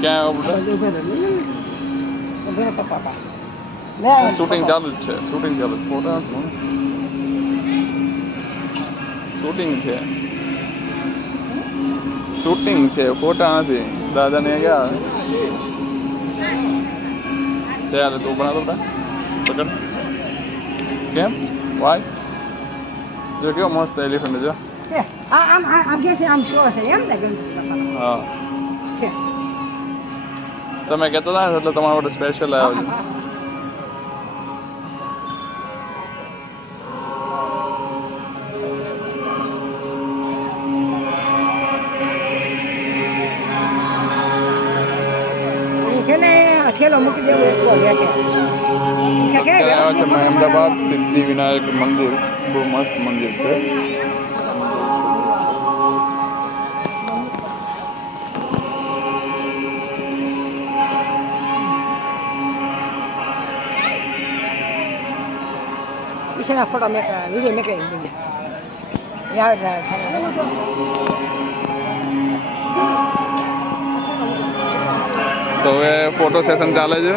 ક્યાં શૂટિંગ ચાલુ જ છે શૂટિંગ ચાલુ ફોટા શૂટિંગ છે ફોટા નથી દાદાને ગયા ચાલે તું બના દો પકડ કેમ વાય જો કેવો મસ્ત એલિફન્ટ જો હા તમે કહેતા હતા એટલે તમારા માટે સ્પેશિયલ આવ્યો છે ठेलो मूकी देव एक को लेके આવ્યા છે અમદાવાદ સિદ્ધિ વિનાયક મંદિર બહુ મસ્ત મંદિર છે पीछे फोटो में वीडियो में कहीं यार તો હવે ફોટો સેશન ચાલે છે